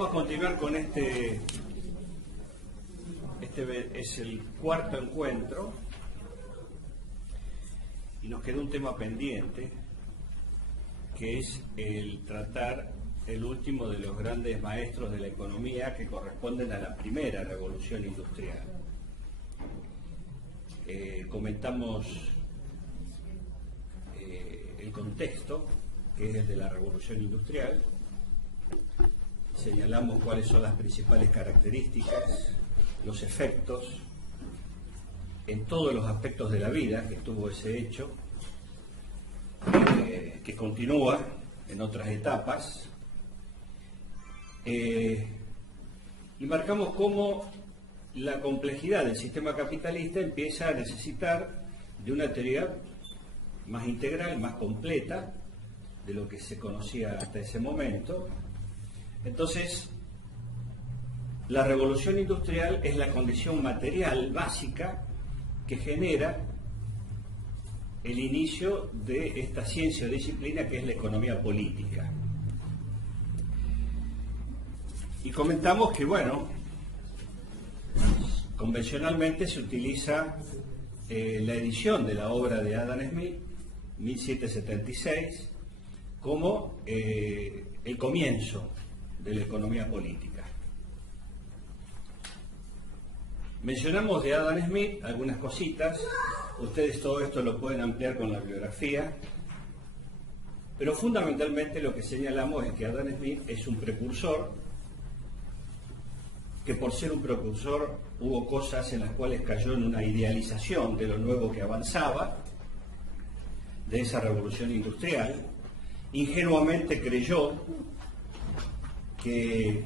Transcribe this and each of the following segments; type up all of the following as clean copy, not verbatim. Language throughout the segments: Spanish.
Vamos a continuar con este es el cuarto encuentro y nos queda un tema pendiente, que es el tratar el último de los grandes maestros de la economía que corresponden a la primera revolución industrial. Comentamos el contexto, que es el de la revolución industrial, señalamos cuáles son las principales características, los efectos en todos los aspectos de la vida que tuvo ese hecho, que continúa en otras etapas, y marcamos cómo la complejidad del sistema capitalista empieza a necesitar de una teoría más integral, más completa de lo que se conocía hasta ese momento. Entonces, la revolución industrial es la condición material básica que genera el inicio de esta ciencia o disciplina que es la economía política. Y comentamos que, bueno, convencionalmente se utiliza la edición de la obra de Adam Smith, 1776, como el comienzo de la economía política. Mencionamos de Adam Smith algunas cositas, ustedes todo esto lo pueden ampliar con la bibliografía, pero fundamentalmente lo que señalamos es que Adam Smith es un precursor, que por ser un precursor hubo cosas en las cuales cayó en una idealización de lo nuevo que avanzaba, de esa revolución industrial, ingenuamente creyó que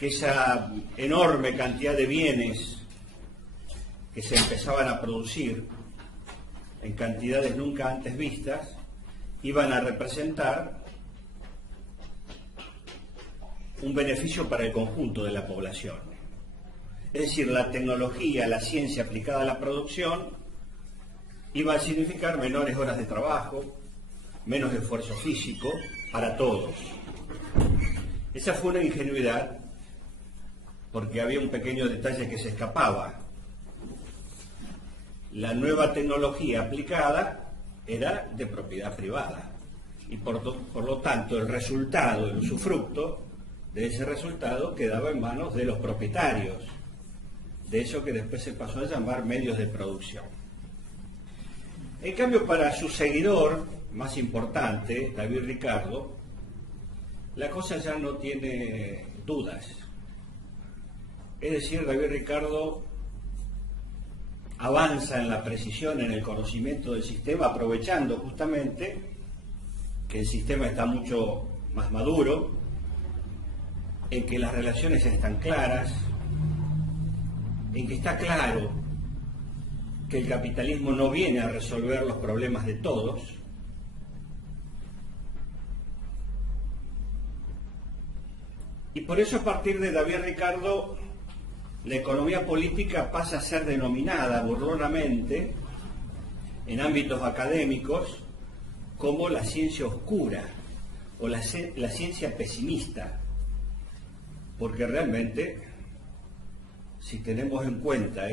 esa enorme cantidad de bienes que se empezaban a producir en cantidades nunca antes vistas iban a representar un beneficio para el conjunto de la población. Es decir, la tecnología, la ciencia aplicada a la producción iba a significar menores horas de trabajo, menos esfuerzo físico para todos. Esa fue una ingenuidad, porque había un pequeño detalle que se escapaba. La nueva tecnología aplicada era de propiedad privada y por lo tanto el resultado, el usufructo de ese resultado quedaba en manos de los propietarios, de eso que después se pasó a llamar medios de producción. En cambio, para su seguidor más importante, David Ricardo, la cosa ya no tiene dudas. Es decir, David Ricardo avanza en la precisión, en el conocimiento del sistema, aprovechando justamente que el sistema está mucho más maduro, en que las relaciones están claras, en que está claro que el capitalismo no viene a resolver los problemas de todos, y por eso a partir de David Ricardo la economía política pasa a ser denominada burlonamente en ámbitos académicos como la ciencia oscura o la ciencia pesimista, porque realmente, si tenemos en cuenta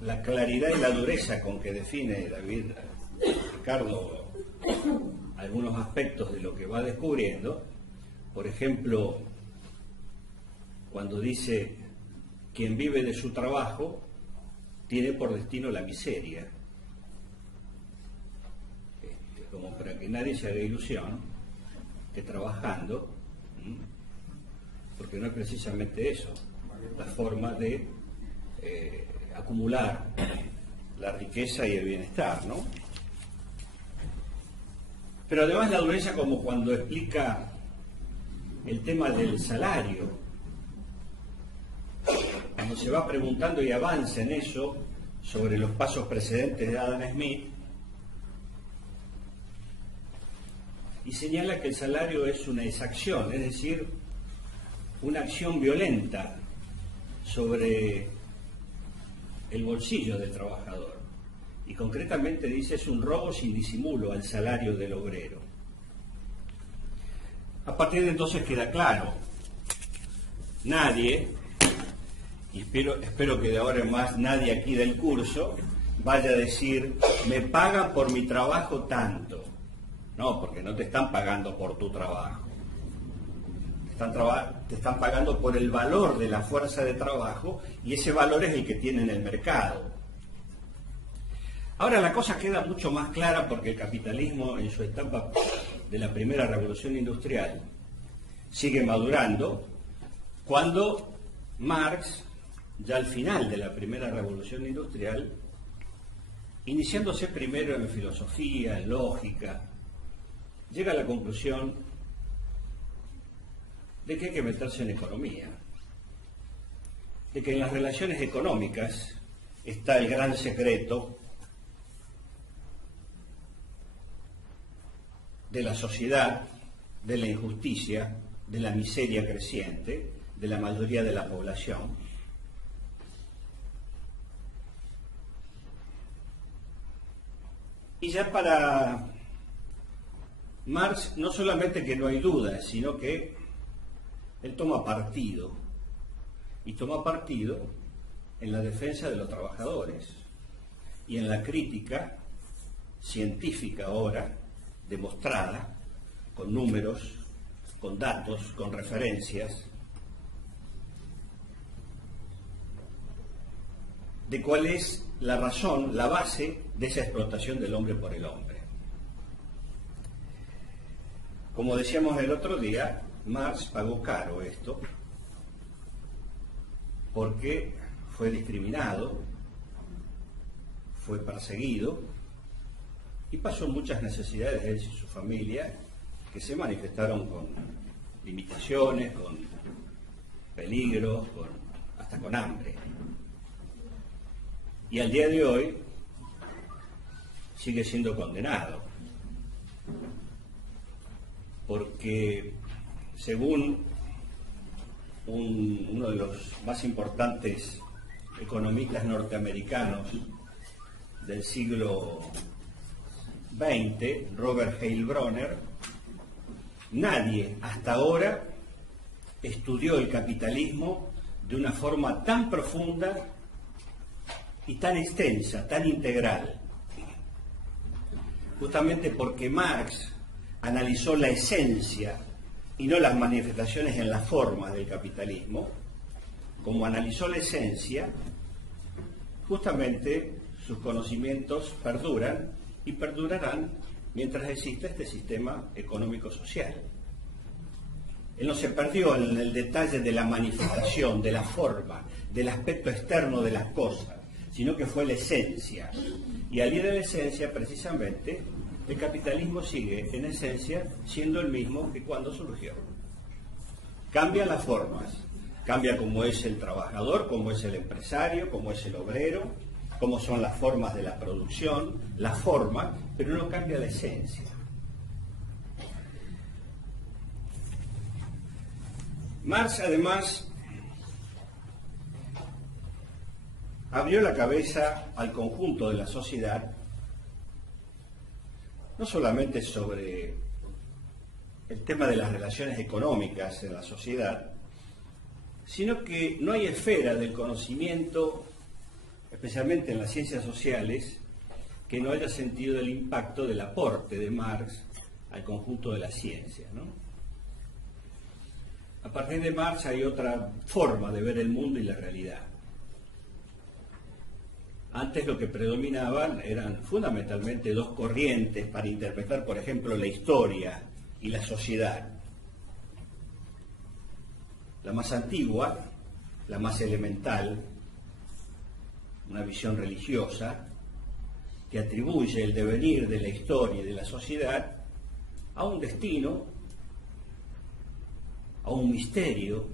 la claridad y la dureza con que define David Ricardo algunos aspectos de lo que va descubriendo, por ejemplo, cuando dice quien vive de su trabajo tiene por destino la miseria, como para que nadie se haga ilusión que trabajando, porque no es precisamente eso la forma de acumular la riqueza y el bienestar, ¿no? Pero además la dureza, como cuando explica el tema del salario, cuando se va preguntando y avanza en eso sobre los pasos precedentes de Adam Smith, y señala que el salario es una exacción, es decir, una acción violenta sobre el bolsillo del trabajador. Y concretamente dice, es un robo sin disimulo al salario del obrero. A partir de entonces queda claro, nadie, y espero que de ahora en más nadie aquí del curso vaya a decir, me pagan por mi trabajo tanto. No, porque no te están pagando por tu trabajo. Te están pagando por el valor de la fuerza de trabajo, y ese valor es el que tiene en el mercado. Ahora la cosa queda mucho más clara porque el capitalismo en su etapa de la primera revolución industrial sigue madurando, cuando Marx, ya al final de la primera revolución industrial, iniciándose primero en filosofía, en lógica, llega a la conclusión de que hay que meterse en economía, de que en las relaciones económicas está el gran secreto de la sociedad, de la injusticia, de la miseria creciente, de la mayoría de la población. Y ya para Marx no solamente que no hay dudas, sino que él toma partido, y toma partido en la defensa de los trabajadores y en la crítica científica ahora, demostrada, con números, con datos, con referencias, de cuál es la razón, la base de esa explotación del hombre por el hombre. Como decíamos el otro día, Marx pagó caro esto, porque fue discriminado, fue perseguido y pasó muchas necesidades él y su familia, que se manifestaron con limitaciones, con peligros, hasta con hambre. Y al día de hoy sigue siendo condenado, porque según uno de los más importantes economistas norteamericanos del siglo XX, Robert Heilbronner, nadie hasta ahora estudió el capitalismo de una forma tan profunda y tan extensa, tan integral, justamente porque Marx analizó la esencia y no las manifestaciones en las formas del capitalismo. Como analizó la esencia, justamente sus conocimientos perduran y perdurarán mientras exista este sistema económico-social. Él no se perdió en el detalle de la manifestación, de la forma, del aspecto externo de las cosas, sino que fue la esencia. Y al ir a la esencia, precisamente, el capitalismo sigue, en esencia, siendo el mismo que cuando surgió. Cambia las formas, cambia cómo es el trabajador, cómo es el empresario, cómo es el obrero, cómo son las formas de la producción, la forma, pero no cambia la esencia. Marx, además, abrió la cabeza al conjunto de la sociedad, no solamente sobre el tema de las relaciones económicas en la sociedad, sino que no hay esfera del conocimiento, especialmente en las ciencias sociales, que no haya sentido el impacto del aporte de Marx al conjunto de la ciencia, ¿no? A partir de Marx hay otra forma de ver el mundo y la realidad. Antes lo que predominaban eran fundamentalmente dos corrientes para interpretar, por ejemplo, la historia y la sociedad. La más antigua, la más elemental, una visión religiosa, que atribuye el devenir de la historia y de la sociedad a un destino, a un misterio,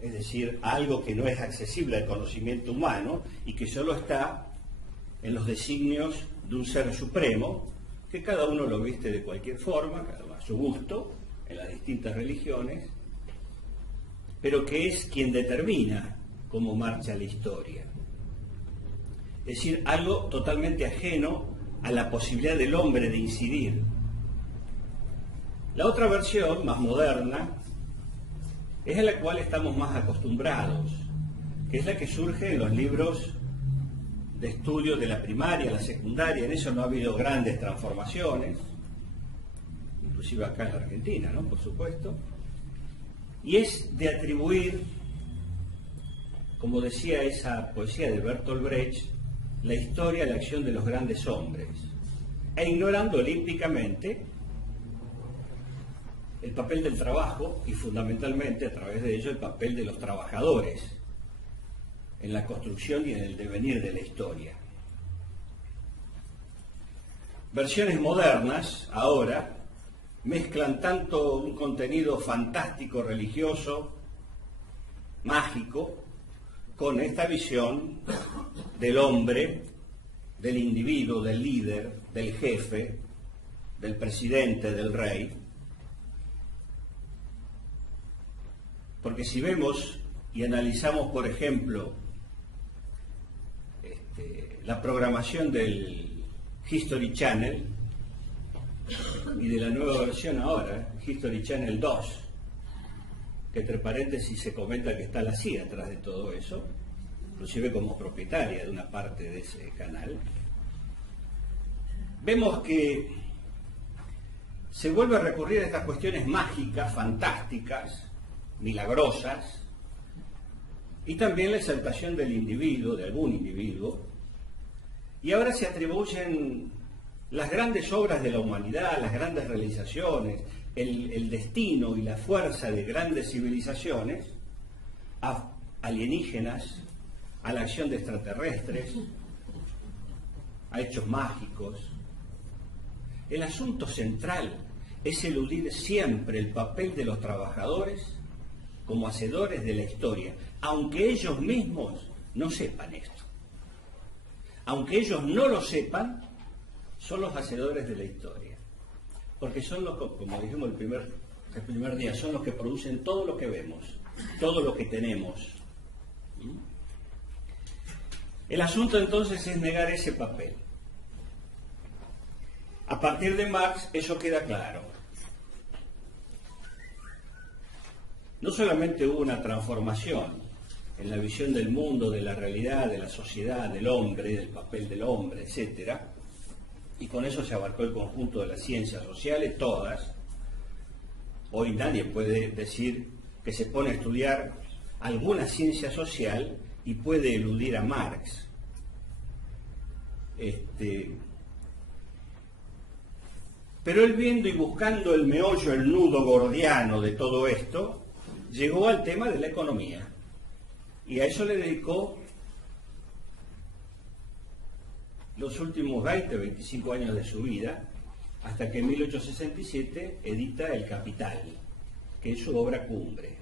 es decir, a algo que no es accesible al conocimiento humano y que solo está en los designios de un ser supremo, que cada uno lo viste de cualquier forma, cada uno a su gusto, en las distintas religiones, pero que es quien determina cómo marcha la historia. Es decir, algo totalmente ajeno a la posibilidad del hombre de incidir. La otra versión, más moderna, es a la cual estamos más acostumbrados, que es la que surge en los libros de estudio de la primaria, la secundaria. En eso no ha habido grandes transformaciones, inclusive acá en la Argentina, ¿no? Por supuesto. Y es de atribuir, como decía esa poesía de Bertolt Brecht, la historia a la acción de los grandes hombres, e ignorando olímpicamente el papel del trabajo y fundamentalmente a través de ello el papel de los trabajadores en la construcción y en el devenir de la historia. Versiones modernas ahora mezclan tanto un contenido fantástico, religioso, mágico, con esta visión del hombre, del individuo, del líder, del jefe, del presidente, del rey. Porque si vemos y analizamos, por ejemplo, la programación del History Channel y de la nueva versión ahora, History Channel 2, que entre paréntesis se comenta que está la CIA atrás de todo eso, inclusive como propietaria de una parte de ese canal, vemos que se vuelve a recurrir a estas cuestiones mágicas, fantásticas, milagrosas, y también la exaltación del individuo, de algún individuo, y ahora se atribuyen las grandes obras de la humanidad, las grandes realizaciones, el destino y la fuerza de grandes civilizaciones a alienígenas, a la acción de extraterrestres, a hechos mágicos. El asunto central es eludir siempre el papel de los trabajadores como hacedores de la historia, aunque ellos mismos no sepan esto. Aunque ellos no lo sepan, son los hacedores de la historia. Porque son los, como dijimos el primer día, son los que producen todo lo que vemos, todo lo que tenemos. El asunto entonces es negar ese papel. A partir de Marx eso queda claro. No solamente hubo una transformación en la visión del mundo, de la realidad, de la sociedad, del hombre, del papel del hombre, etcétera, y con eso se abarcó el conjunto de las ciencias sociales, todas. Hoy nadie puede decir que se pone a estudiar alguna ciencia social y puede eludir a Marx. Pero él, viendo y buscando el meollo, el nudo gordiano de todo esto, llegó al tema de la economía. Y a eso le dedicó los últimos 20, 25 años de su vida, hasta que en 1867 edita El Capital, que es su obra cumbre.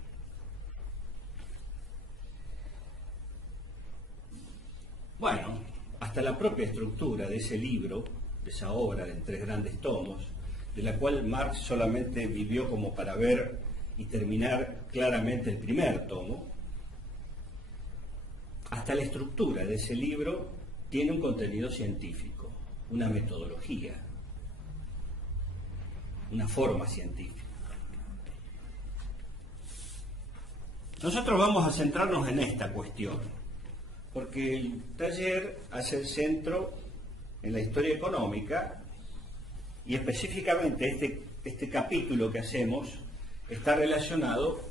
Bueno, hasta la propia estructura de ese libro, de esa obra en 3 grandes tomos, de la cual Marx solamente vivió como para ver y terminar claramente el primer tomo, hasta la estructura de ese libro tiene un contenido científico, una metodología, una forma científica. Nosotros vamos a centrarnos en esta cuestión, porque el taller hace el centro en la historia económica y específicamente este capítulo que hacemos está relacionado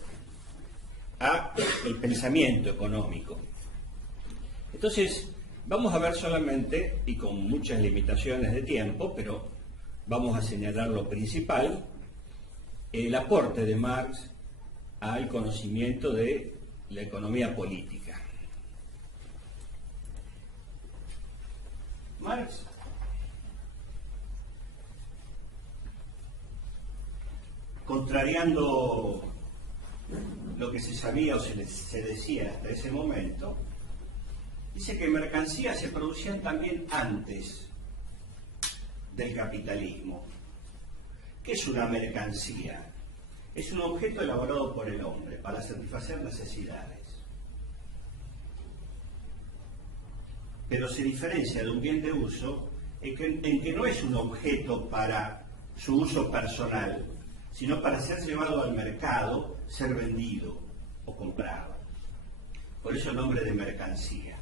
a el pensamiento económico. Entonces, vamos a ver solamente, y con muchas limitaciones de tiempo, pero vamos a señalar lo principal, el aporte de Marx al conocimiento de la economía política. Marx contrariando lo que se sabía o se decía hasta ese momento, dice que mercancías se producían también antes del capitalismo. ¿Qué es una mercancía? Es un objeto elaborado por el hombre para satisfacer necesidades. Pero se diferencia de un bien de uso en que no es un objeto para su uso personal, sino para ser llevado al mercado, ser vendido o comprado. Por eso el nombre de mercancía.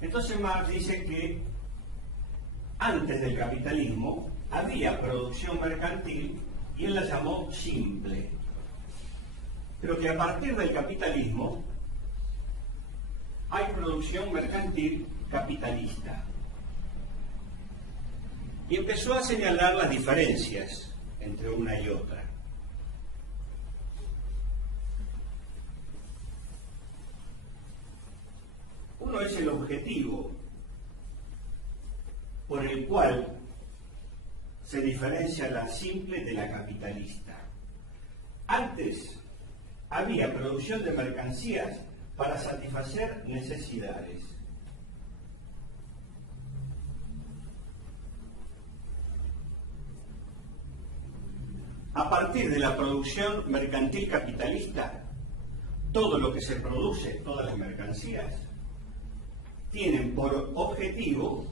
Entonces Marx dice que antes del capitalismo había producción mercantil y él la llamó simple, pero que a partir del capitalismo hay producción mercantil capitalista. Y empezó a señalar las diferencias entre una y otra. Uno es el objetivo por el cual se diferencia la simple de la capitalista. Antes había producción de mercancías para satisfacer necesidades. A partir de la producción mercantil capitalista, todo lo que se produce, todas las mercancías, tienen por objetivo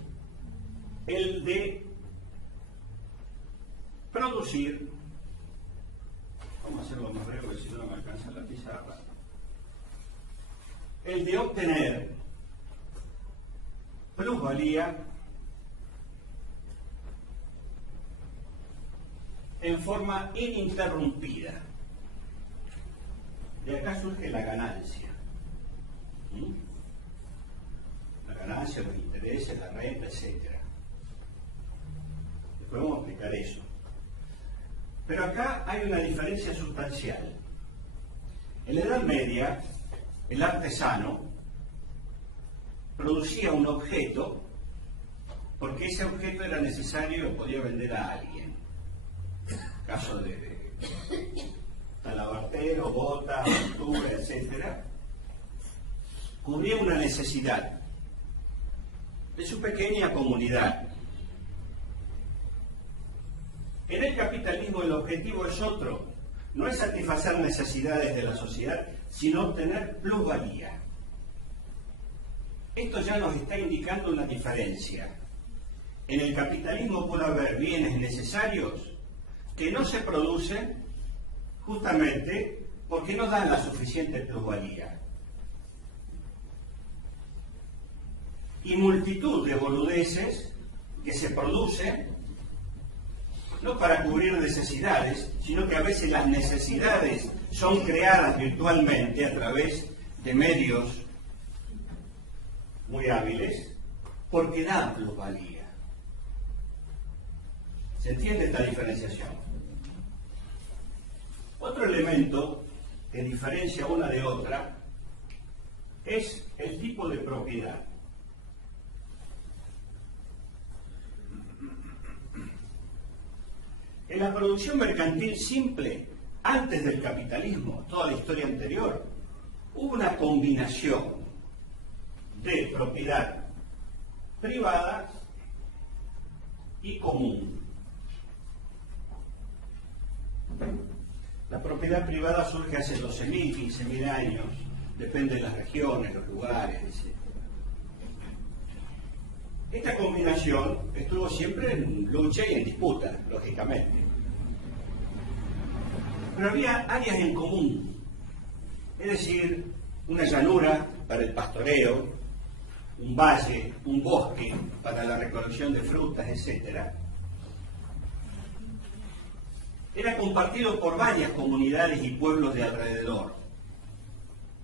el de producir, vamos a hacerlo más breve si no me alcanza la pizarra, el de obtener plusvalía en forma ininterrumpida. De acá surge la ganancia. La ganancia, los intereses, la renta, etc. Después vamos a explicar eso. Pero acá hay una diferencia sustancial. En la Edad Media, el artesano producía un objeto porque ese objeto era necesario y lo podía vender a alguien. Caso de talabartero, bota, pintura, etc. Cubría una necesidad de su pequeña comunidad. En el capitalismo el objetivo es otro, no es satisfacer necesidades de la sociedad, sino obtener plusvalía. Esto ya nos está indicando una diferencia. En el capitalismo puede haber bienes necesarios que no se producen justamente porque no dan la suficiente plusvalía. Y multitud de boludeces que se producen no para cubrir necesidades, sino que a veces las necesidades son creadas virtualmente a través de medios muy hábiles porque dan plusvalía. ¿Se entiende esta diferenciación? Otro elemento que diferencia una de otra es el tipo de propiedad. En la producción mercantil simple, antes del capitalismo, toda la historia anterior, hubo una combinación de propiedad privada y común. La propiedad privada surge hace 12.000, 15.000 años, depende de las regiones, los lugares, etc. Esta combinación estuvo siempre en lucha y en disputa, lógicamente. Pero había áreas en común, es decir, una llanura para el pastoreo, un valle, un bosque para la recolección de frutas, etc. Era compartido por varias comunidades y pueblos de alrededor.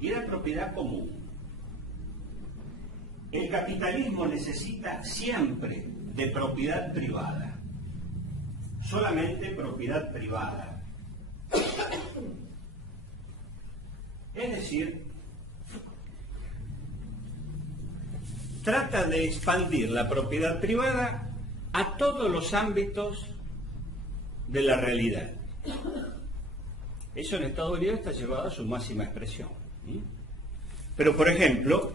Y era propiedad común. El capitalismo necesita siempre de propiedad privada. Solamente propiedad privada. Es decir, trata de expandir la propiedad privada a todos los ámbitos de la realidad. Eso en Estados Unidos está llevado a su máxima expresión. Pero, por ejemplo,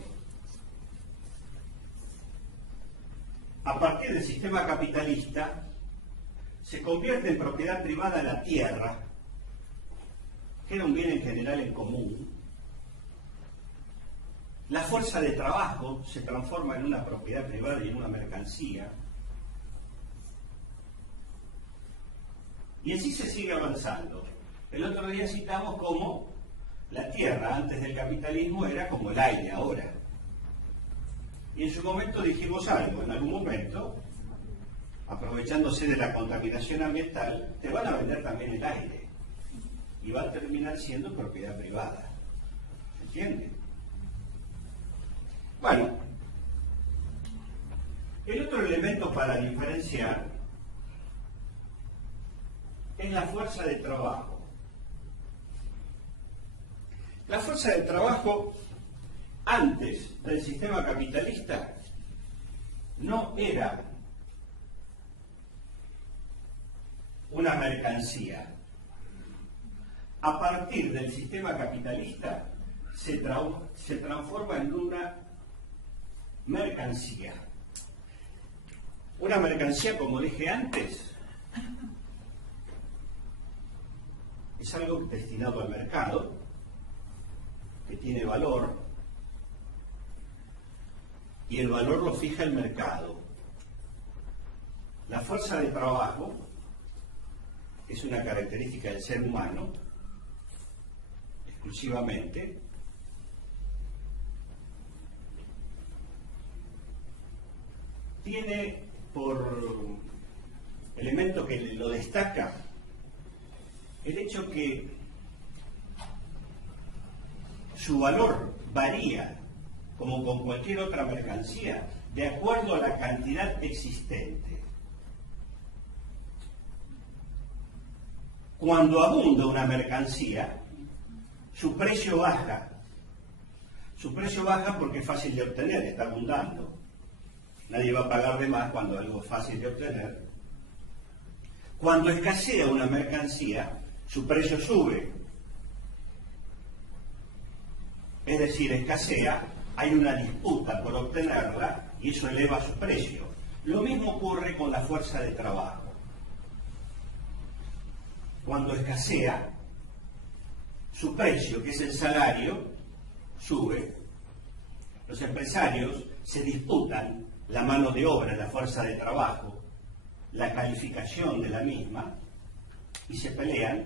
a partir del sistema capitalista, se convierte en propiedad privada la tierra, que era un bien en general en común. La fuerza de trabajo se transforma en una propiedad privada y en una mercancía. Y así se sigue avanzando. El otro día citamos cómo la tierra antes del capitalismo era como el aire ahora. Y en su momento dijimos algo, en algún momento, aprovechándose de la contaminación ambiental, te van a vender también el aire. Y va a terminar siendo propiedad privada. ¿Se entiende? Bueno, el otro elemento para diferenciar es la fuerza de trabajo. La fuerza de trabajo antes del sistema capitalista no era una mercancía. A partir del sistema capitalista se transforma en una mercancía. Una mercancía, como dije antes, es algo destinado al mercado, que tiene valor, y el valor lo fija el mercado. La fuerza de trabajo es una característica del ser humano, exclusivamente, tiene por elemento que lo destaca el hecho que su valor varía, como con cualquier otra mercancía, de acuerdo a la cantidad existente. Cuando abunda una mercancía, su precio baja. Su precio baja porque es fácil de obtener, está abundando. Nadie va a pagar de más cuando algo es fácil de obtener. Cuando escasea una mercancía, su precio sube. Es decir, escasea, hay una disputa por obtenerla y eso eleva su precio. Lo mismo ocurre con la fuerza de trabajo. Cuando escasea, su precio, que es el salario, sube. Los empresarios se disputan la mano de obra, la fuerza de trabajo, la calificación de la misma, y se pelean,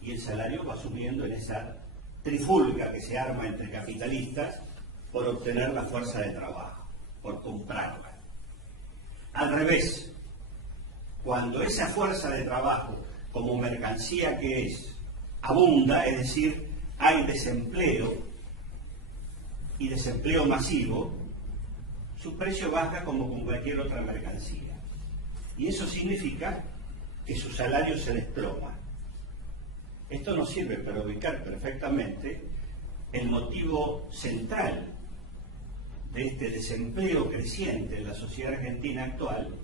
y el salario va subiendo en esa trifulca que se arma entre capitalistas por obtener la fuerza de trabajo, por comprarla. Al revés, cuando esa fuerza de trabajo, como mercancía que es, abunda, es decir, hay desempleo, y desempleo masivo, su precio baja como con cualquier otra mercancía. Y eso significa que su salario se desploma. Esto nos sirve para ubicar perfectamente el motivo central de este desempleo creciente en la sociedad argentina actual,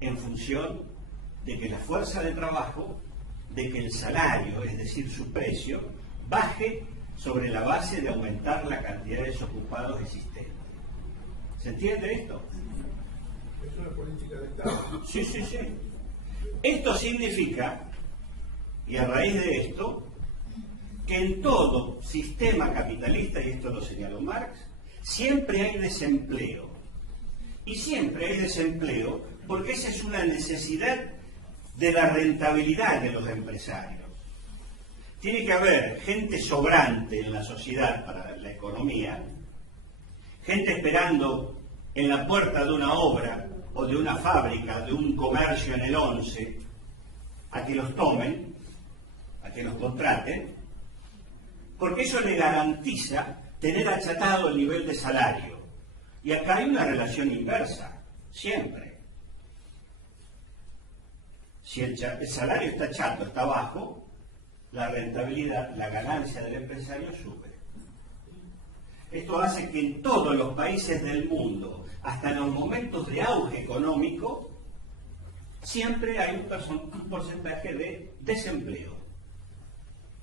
en función de que la fuerza de trabajo, de que el salario, es decir, su precio, baje sobre la base de aumentar la cantidad de desocupados existentes. ¿Se entiende esto? Es una política de Estado. Sí, sí, sí. Esto significa, y a raíz de esto, que en todo sistema capitalista, y esto lo señaló Marx, siempre hay desempleo. Y siempre hay desempleo porque esa es una necesidad de la rentabilidad de los empresarios. Tiene que haber gente sobrante en la sociedad para la economía, gente esperando en la puerta de una obra o de una fábrica, de un comercio en el 11, a que los tomen, a que los contraten, porque eso le garantiza tener achatado el nivel de salario. Y acá hay una relación inversa, siempre. Si el salario está chato, está bajo, la rentabilidad, la ganancia del empresario sube. Esto hace que en todos los países del mundo, hasta en los momentos de auge económico, siempre hay un porcentaje de desempleo.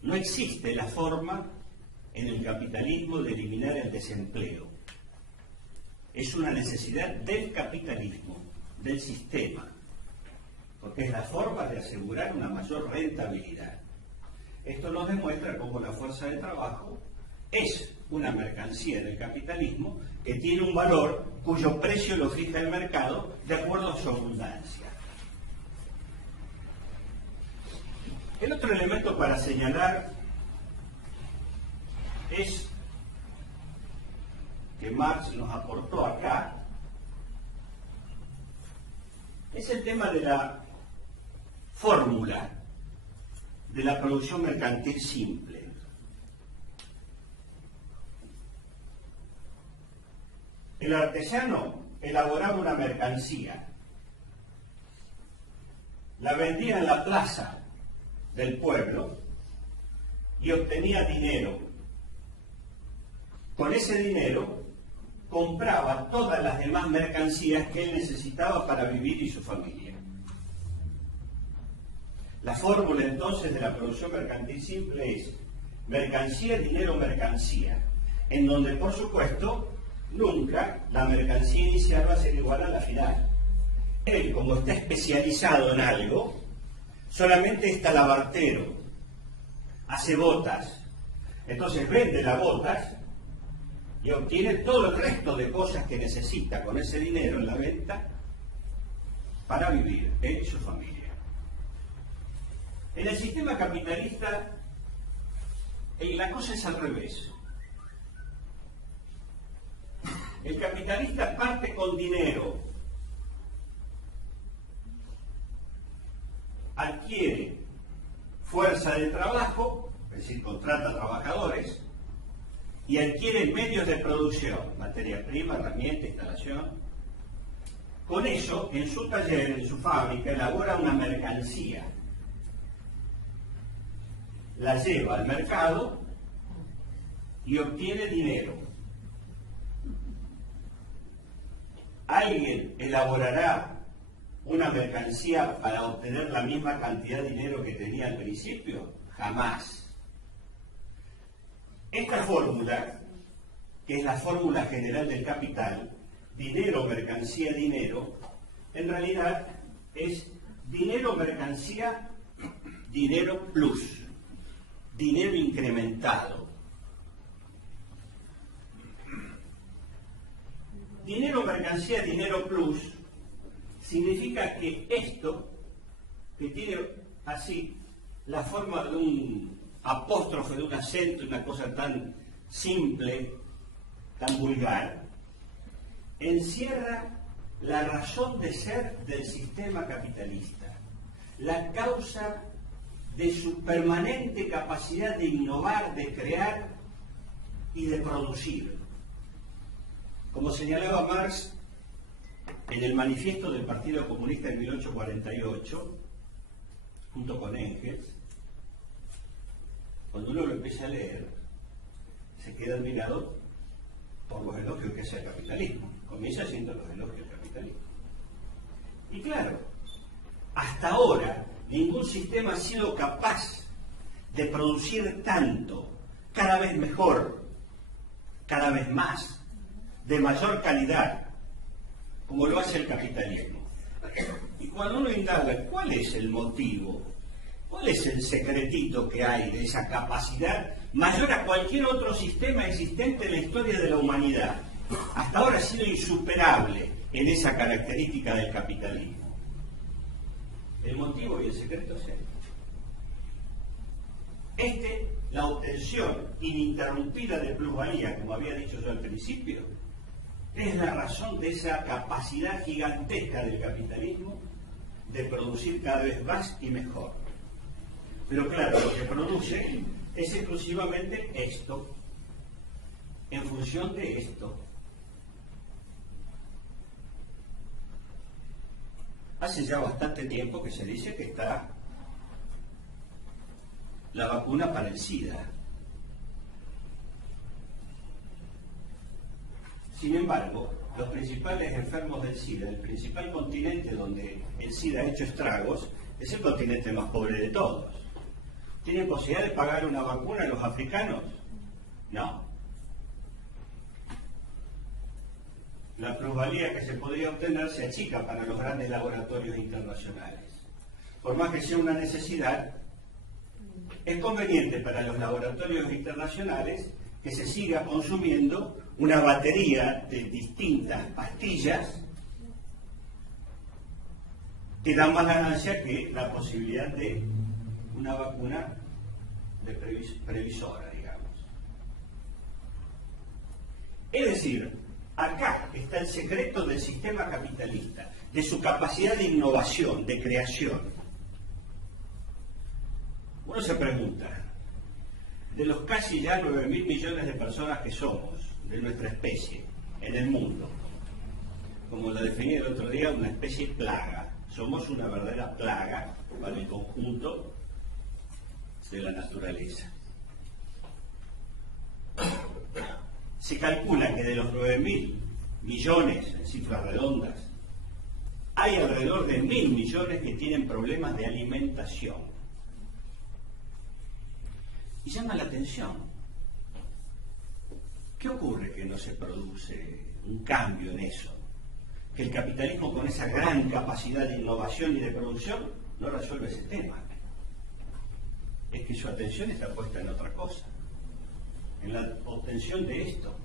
No existe la forma en el capitalismo de eliminar el desempleo. Es una necesidad del capitalismo, del sistema, porque es la forma de asegurar una mayor rentabilidad. Esto nos demuestra cómo la fuerza de trabajo es una mercancía del capitalismo que tiene un valor cuyo precio lo fija el mercado de acuerdo a su abundancia. El otro elemento para señalar es que Marx nos aportó acá, es el tema de la fórmula de la producción mercantil simple. El artesano elaboraba una mercancía, la vendía en la plaza del pueblo y obtenía dinero. Con ese dinero compraba todas las demás mercancías que él necesitaba para vivir y su familia. La fórmula entonces de la producción mercantil simple es mercancía, dinero, mercancía, en donde por supuesto nunca la mercancía inicial va a ser igual a la final. Él, como está especializado en algo, solamente es talabartero, hace botas, entonces vende las botas y obtiene todo el resto de cosas que necesita con ese dinero en la venta para vivir él y su familia. En el sistema capitalista la cosa es al revés. El capitalista parte con dinero, adquiere fuerza de trabajo, es decir, contrata trabajadores, y adquiere medios de producción, materia prima, herramienta, instalación. Con eso, en su taller, en su fábrica, elabora una mercancía, la lleva al mercado y obtiene dinero. ¿Alguien elaborará una mercancía para obtener la misma cantidad de dinero que tenía al principio? Jamás. Esta fórmula, que es la fórmula general del capital, dinero, mercancía, dinero, en realidad es dinero, mercancía, dinero plus, dinero incrementado. Dinero, mercancía, dinero plus significa que esto, que tiene así la forma de un apóstrofe, de un acento, una cosa tan simple, tan vulgar, encierra la razón de ser del sistema capitalista, la causa de su permanente capacidad de innovar, de crear y de producir. Como señalaba Marx en el manifiesto del Partido Comunista en 1848, junto con Engels, cuando uno lo empieza a leer, se queda admirado por los elogios que hace el capitalismo. Comienza haciendo los elogios del capitalismo. Y claro, hasta ahora ningún sistema ha sido capaz de producir tanto, cada vez mejor, cada vez más, de mayor calidad, como lo hace el capitalismo. Y cuando uno indaga cuál es el motivo, cuál es el secretito que hay de esa capacidad mayor a cualquier otro sistema existente en la historia de la humanidad, hasta ahora ha sido insuperable en esa característica del capitalismo. El motivo y el secreto es la obtención ininterrumpida de plusvalía, como había dicho yo al principio, es la razón de esa capacidad gigantesca del capitalismo de producir cada vez más y mejor. Pero claro, lo que produce es exclusivamente esto, en función de esto. Hace ya bastante tiempo que se dice que está la vacuna para el SIDA. Sin embargo, los principales enfermos del SIDA, el principal continente donde el SIDA ha hecho estragos, es el continente más pobre de todos. ¿Tienen posibilidad de pagar una vacuna a los africanos? No. La plusvalía que se podría obtener se achica para los grandes laboratorios internacionales. Por más que sea una necesidad, es conveniente para los laboratorios internacionales que se siga consumiendo una batería de distintas pastillas que dan más ganancia que la posibilidad de una vacuna previsora, digamos. Es decir, acá está el secreto del sistema capitalista, de su capacidad de innovación, de creación. Uno se pregunta, de los casi ya 9.000 millones de personas que somos, de nuestra especie, en el mundo, como lo definí el otro día, una especie plaga. Somos una verdadera plaga para el conjunto de la naturaleza. Se calcula que de los 9.000 millones, en cifras redondas, hay alrededor de 1.000 millones que tienen problemas de alimentación. Y llama la atención. ¿Qué ocurre que no se produce un cambio en eso? Que el capitalismo, con esa gran capacidad de innovación y de producción, no resuelve ese tema. Es que su atención está puesta en otra cosa, en la obtención de esto.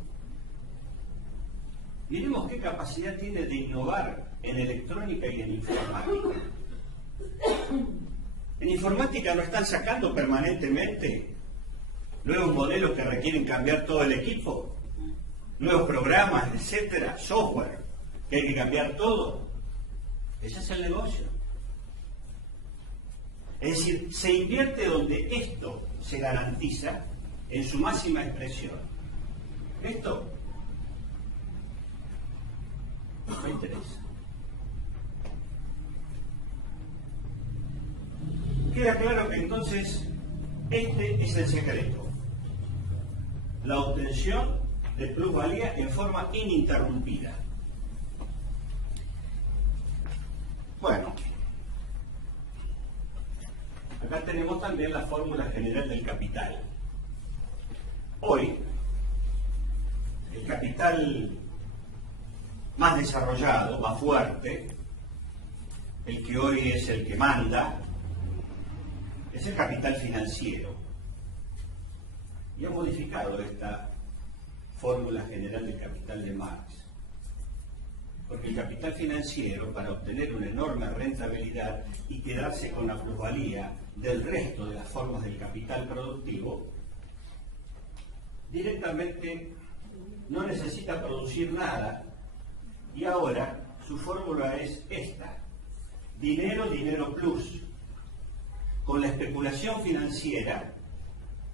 Miremos qué capacidad tiene de innovar en electrónica y en informática. En informática no están sacando permanentemente nuevos modelos que requieren cambiar todo el equipo, nuevos programas, etcétera, software, que hay que cambiar todo. Ese es el negocio. Es decir, se invierte donde esto se garantiza en su máxima expresión. Esto no me interesa. Queda claro que entonces este es el secreto. La obtención de plusvalía en forma ininterrumpida. Bueno, acá tenemos también la fórmula general del capital. Hoy, el capital más desarrollado, más fuerte, el que hoy es el que manda, es el capital financiero. Y ha modificado esta fórmula general del capital de Marx. Porque el capital financiero, para obtener una enorme rentabilidad y quedarse con la plusvalía del resto de las formas del capital productivo, directamente no necesita producir nada, y ahora su fórmula es esta: dinero, dinero plus. Con la especulación financiera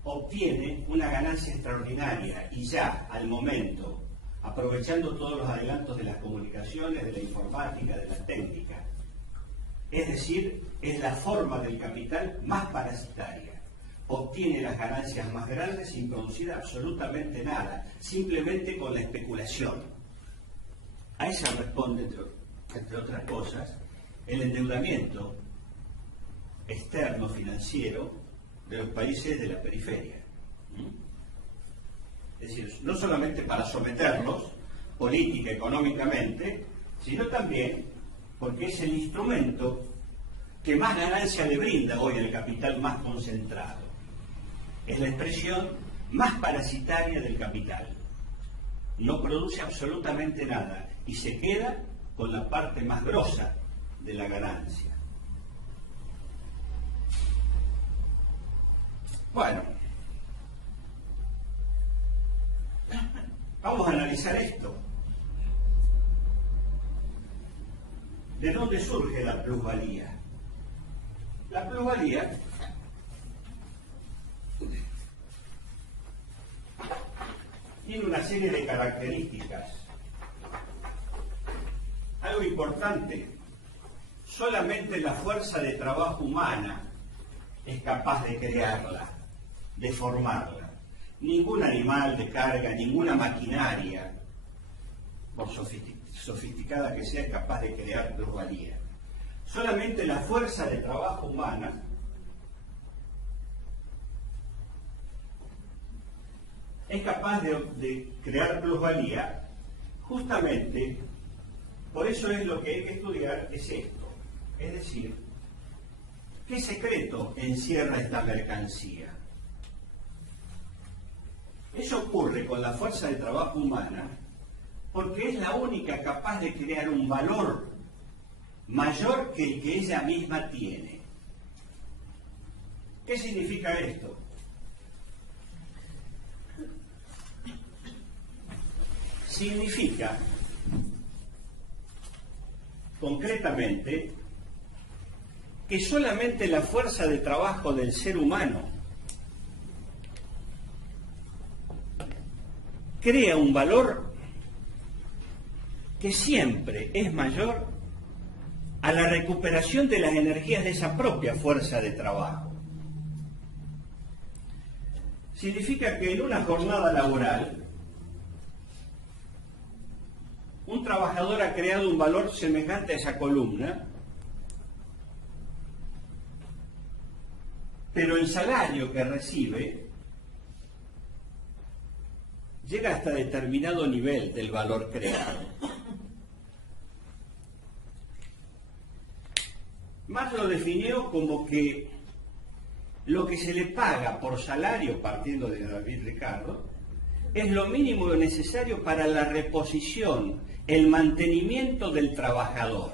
obtiene una ganancia extraordinaria y ya al momento, aprovechando todos los adelantos de las comunicaciones, de la informática, de la técnica. Es decir, es la forma del capital más parasitaria. Obtiene las ganancias más grandes sin producir absolutamente nada, simplemente con la especulación. A esa responde, entre otras cosas, el endeudamiento externo financiero de los países de la periferia. Es decir, no solamente para someterlos política, económicamente, sino también porque es el instrumento que más ganancia le brinda hoy al capital más concentrado. Es la expresión más parasitaria del capital. No produce absolutamente nada y se queda con la parte más grosa de la ganancia. Bueno, vamos a analizar esto. ¿De dónde surge la plusvalía? La plusvalía tiene una serie de características. Algo importante, solamente la fuerza de trabajo humana es capaz de crearla, de formarla. Ningún animal de carga, ninguna maquinaria, por sofisticada que sea, es capaz de crear plusvalía. Solamente la fuerza de trabajo humana es capaz de crear plusvalía. Justamente por eso es lo que hay que estudiar, es esto. Es decir, ¿qué secreto encierra esta mercancía? Eso ocurre con la fuerza de trabajo humana porque es la única capaz de crear un valor mayor que el que ella misma tiene. ¿Qué significa esto? Significa, concretamente, que solamente la fuerza de trabajo del ser humano crea un valor que siempre es mayor a la recuperación de las energías de esa propia fuerza de trabajo. Significa que en una jornada laboral, un trabajador ha creado un valor semejante a esa columna, pero el salario que recibe llega hasta determinado nivel del valor creado. Marx lo definió como que lo que se le paga por salario, partiendo de David Ricardo, es lo mínimo necesario para la reposición, el mantenimiento del trabajador,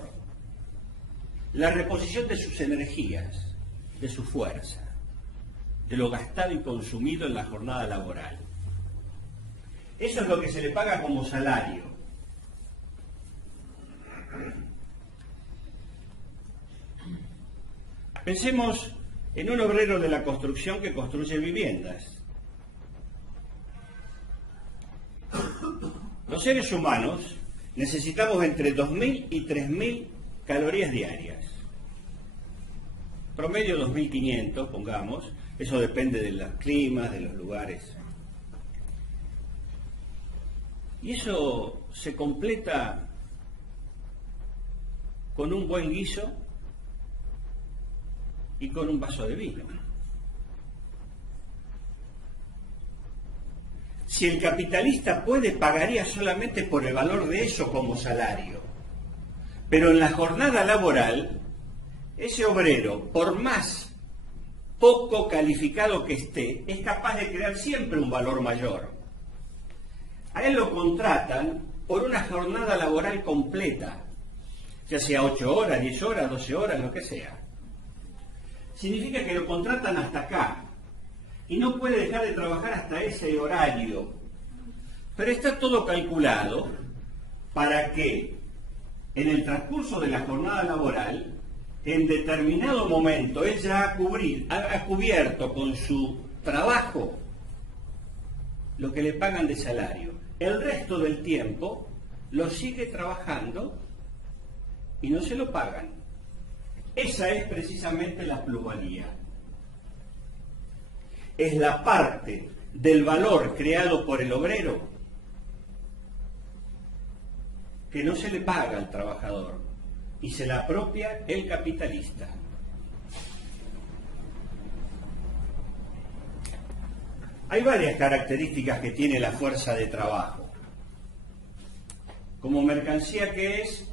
la reposición de sus energías, de su fuerza, de lo gastado y consumido en la jornada laboral. Eso es lo que se le paga como salario. Pensemos en un obrero de la construcción que construye viviendas. Los seres humanos necesitamos entre 2.000 y 3.000 calorías diarias. Promedio 2.500, pongamos. Eso depende de los climas, de los lugares. Y eso se completa con un buen guiso y con un vaso de vino. Si el capitalista puede, pagaría solamente por el valor de eso como salario. Pero en la jornada laboral, ese obrero, por más poco calificado que esté, es capaz de crear siempre un valor mayor. A él lo contratan por una jornada laboral completa, ya sea 8 horas, 10 horas, 12 horas, lo que sea. Significa que lo contratan hasta acá y no puede dejar de trabajar hasta ese horario. Pero está todo calculado para que en el transcurso de la jornada laboral, en determinado momento, él ya ha cubierto con su trabajo lo que le pagan de salario. El resto del tiempo lo sigue trabajando y no se lo pagan. Esa es precisamente la plusvalía. Es la parte del valor creado por el obrero que no se le paga al trabajador y se la apropia el capitalista. Hay varias características que tiene la fuerza de trabajo. Como mercancía que es,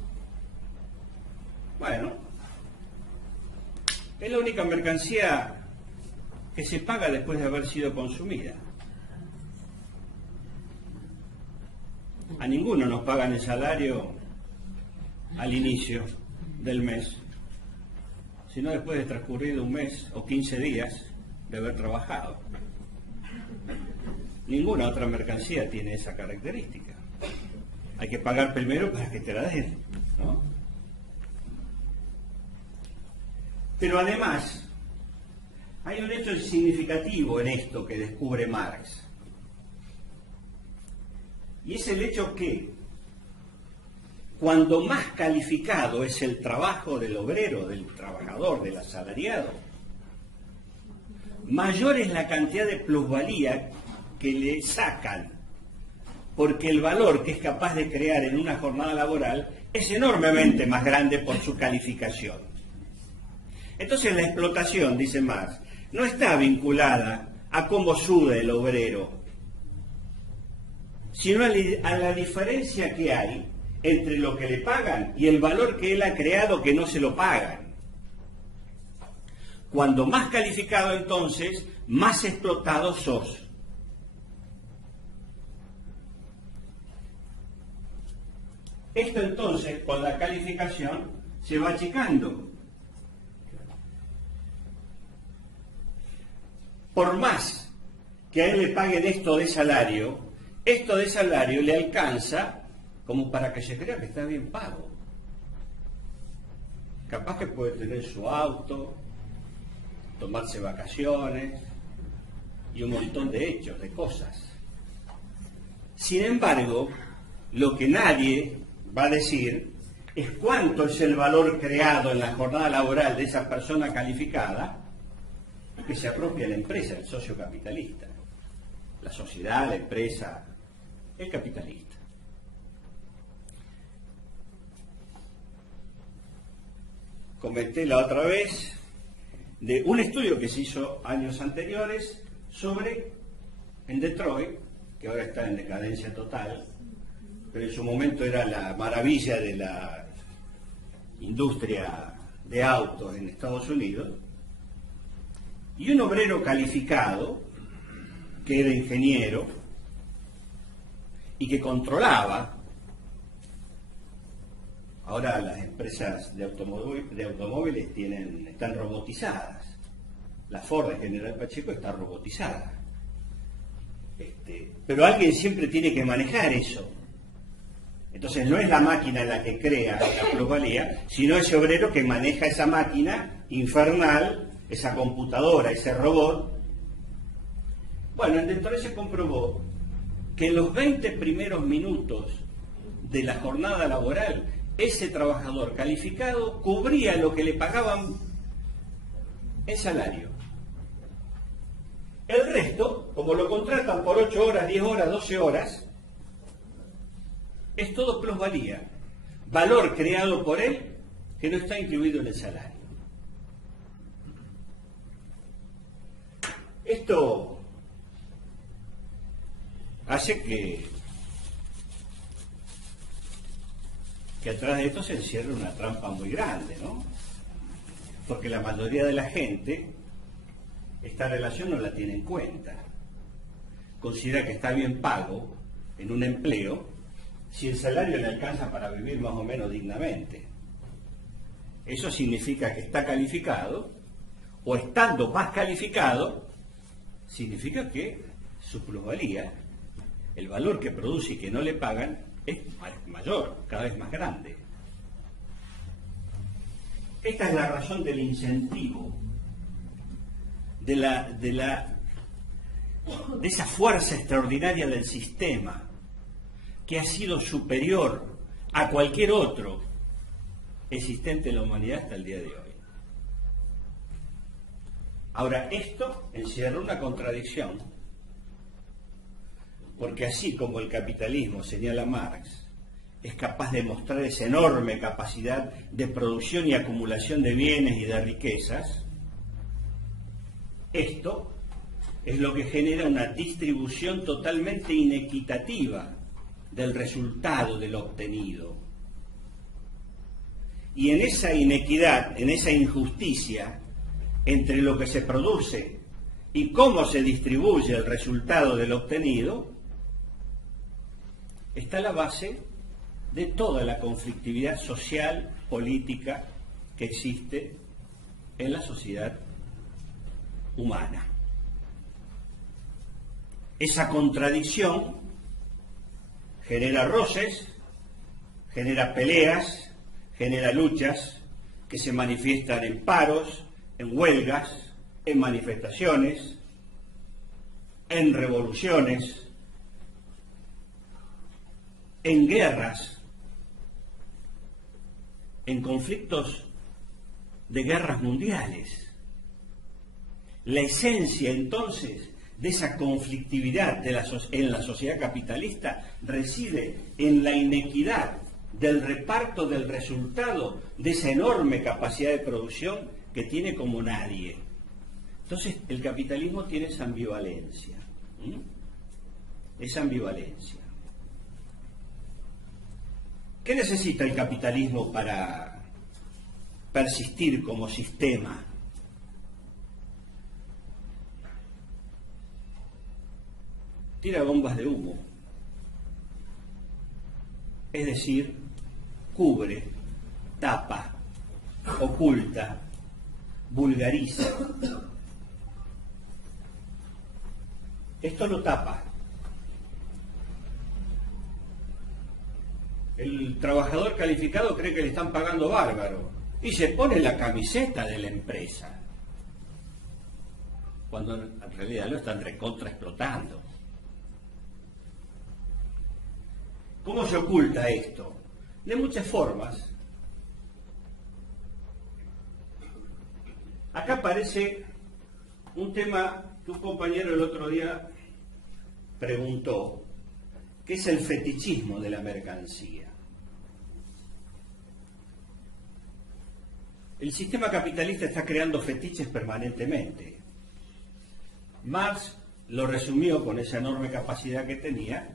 bueno, es la única mercancía que se paga después de haber sido consumida. A ninguno nos pagan el salario al inicio del mes, sino después de transcurrido un mes o 15 días de haber trabajado. Ninguna otra mercancía tiene esa característica. Hay que pagar primero para que te la den, ¿no? Pero además, hay un hecho significativo en esto que descubre Marx. Y es el hecho que cuando más calificado es el trabajo del obrero, del trabajador, del asalariado, mayor es la cantidad de plusvalía que le sacan, porque el valor que es capaz de crear en una jornada laboral es enormemente más grande por su calificación. Entonces la explotación, dice Marx, no está vinculada a cómo suda el obrero, sino a la diferencia que hay entre lo que le pagan y el valor que él ha creado que no se lo pagan. Cuando más calificado entonces, más explotado sos. Esto entonces, con la calificación, se va achicando. por más que a él le paguen esto de salario le alcanza como para que se crea que está bien pago. Capaz que puede tener su auto, tomarse vacaciones y un montón de hechos, de cosas. Sin embargo, lo que nadie va a decir es cuánto es el valor creado en la jornada laboral de esa persona calificada que se apropia la empresa, el socio capitalista, la sociedad, la empresa, el capitalista. Comenté la otra vez de un estudio que se hizo años anteriores en Detroit, que ahora está en decadencia total, pero en su momento era la maravilla de la industria de autos en Estados Unidos, y un obrero calificado, que era ingeniero y que controlaba. Ahora las empresas de automóviles están robotizadas. La Ford de General Pacheco está robotizada. Pero alguien siempre tiene que manejar eso. Entonces no es la máquina la que crea la plusvalía, sino ese obrero que maneja esa máquina infernal, esa computadora, ese robot. Bueno, en Detroit se comprobó que en los 20 primeros minutos de la jornada laboral, ese trabajador calificado cubría lo que le pagaban en salario. El resto, como lo contratan por 8 horas, 10 horas, 12 horas, es todo plusvalía, valor creado por él que no está incluido en el salario. Esto hace que atrás de esto se encierra una trampa muy grande, ¿no? Porque la mayoría de la gente esta relación no la tiene en cuenta. Considera que está bien pago en un empleo si el salario le alcanza para vivir más o menos dignamente. Eso significa que está calificado, o estando más calificado, significa que su plusvalía, el valor que produce y que no le pagan, es mayor, cada vez más grande. Esta es la razón del incentivo, de esa fuerza extraordinaria del sistema que ha sido superior a cualquier otro existente en la humanidad hasta el día de hoy. Ahora, esto encierra una contradicción, porque así como el capitalismo, señala Marx, es capaz de mostrar esa enorme capacidad de producción y acumulación de bienes y de riquezas, esto es lo que genera una distribución totalmente inequitativa del resultado del obtenido. Y en esa inequidad, en esa injusticia entre lo que se produce y cómo se distribuye el resultado del obtenido, está la base de toda la conflictividad social, política que existe en la sociedad humana. Esa contradicción genera roces, genera peleas, genera luchas que se manifiestan en paros, en huelgas, en manifestaciones, en revoluciones, en guerras, en conflictos de guerras mundiales. La esencia entonces de esa conflictividad en la sociedad capitalista reside en la inequidad del reparto del resultado de esa enorme capacidad de producción que tiene como nadie. Entonces el capitalismo tiene esa ambivalencia. Esa ambivalencia. ¿Qué necesita el capitalismo para persistir como sistema? Tira bombas de humo. Es decir, cubre, tapa, oculta, vulgariza. esto lo tapa. El trabajador calificado cree que le están pagando bárbaro y se pone la camiseta de la empresa, cuando en realidad lo están recontra explotando. ¿Cómo se oculta esto? De muchas formas. Acá aparece un tema que un compañero el otro día preguntó, que es el fetichismo de la mercancía. El sistema capitalista está creando fetiches permanentemente. Marx lo resumió con esa enorme capacidad que tenía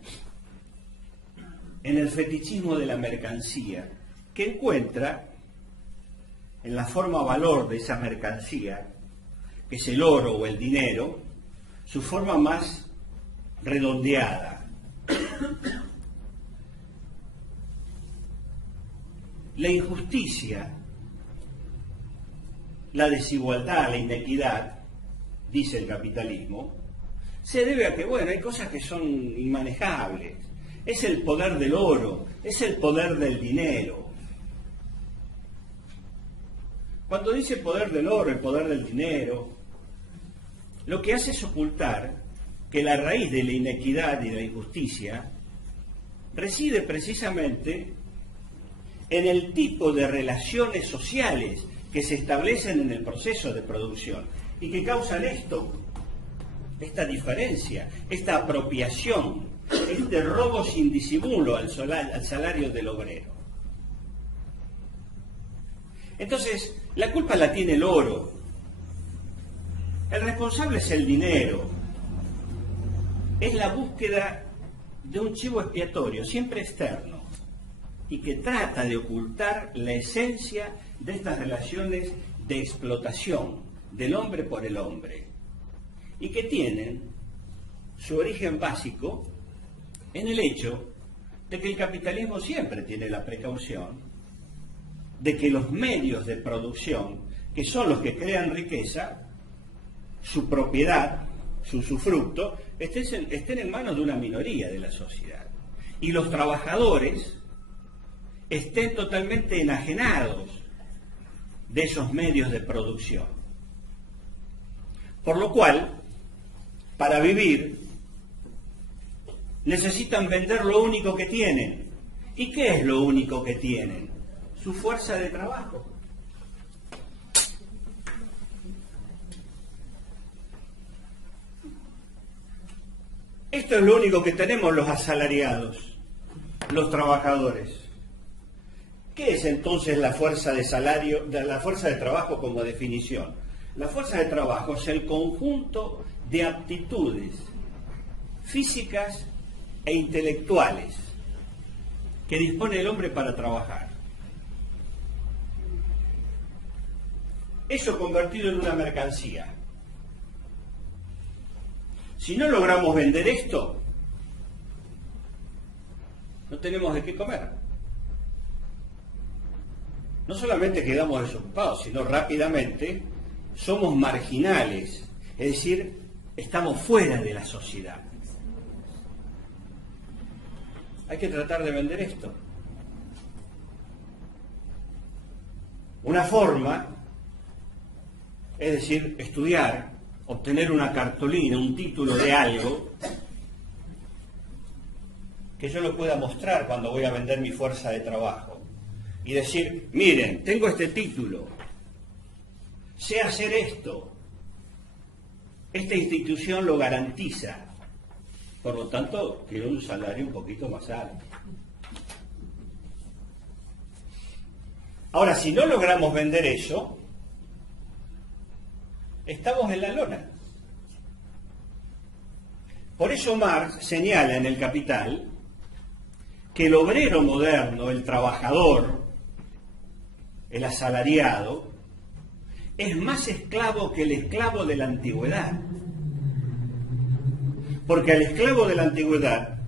en el fetichismo de la mercancía, que encuentra en la forma valor de esa mercancía, que es el oro o el dinero, su forma más redondeada. La injusticia, la desigualdad, la inequidad, dice el capitalismo, se debe a que, bueno, hay cosas que son inmanejables. Es el poder del oro, es el poder del dinero. Cuando dice poder del oro, el poder del dinero, lo que hace es ocultar que la raíz de la inequidad y de la injusticia reside precisamente en el tipo de relaciones sociales que se establecen en el proceso de producción y que causan esto, esta diferencia, esta apropiación, este robo sin disimulo al salario del obrero. Entonces, la culpa la tiene el oro. El responsable es el dinero. Es la búsqueda de un chivo expiatorio, siempre externo, y que trata de ocultar la esencia de estas relaciones de explotación del hombre por el hombre, y que tienen su origen básico en el hecho de que el capitalismo siempre tiene la precaución de que los medios de producción, que son los que crean riqueza, su propiedad, su usufructo, estén en manos de una minoría de la sociedad. Y los trabajadores estén totalmente enajenados de esos medios de producción. Por lo cual, para vivir, necesitan vender lo único que tienen. ¿Y qué es lo único que tienen? Su fuerza de trabajo. Esto es lo único que tenemos los asalariados, los trabajadores. ¿Qué es entonces la fuerza de salario, la fuerza de trabajo como definición? La fuerza de trabajo es el conjunto de aptitudes físicas e intelectuales que dispone el hombre para trabajar. Eso convertido en una mercancía. Si no logramos vender esto, no tenemos de qué comer. No solamente quedamos desocupados, sino rápidamente somos marginales, es decir, estamos fuera de la sociedad. Hay que tratar de vender esto. Una forma, es decir, estudiar, obtener una cartulina, un título de algo, que yo lo pueda mostrar cuando voy a vender mi fuerza de trabajo. Y decir, miren, tengo este título, sé hacer esto, esta institución lo garantiza, por lo tanto, quiero un salario un poquito más alto. Ahora, si no logramos vender eso, estamos en la lona. Por eso Marx señala en El Capital que el obrero moderno, el trabajador, el asalariado, es más esclavo que el esclavo de la antigüedad. Porque al esclavo de la antigüedad,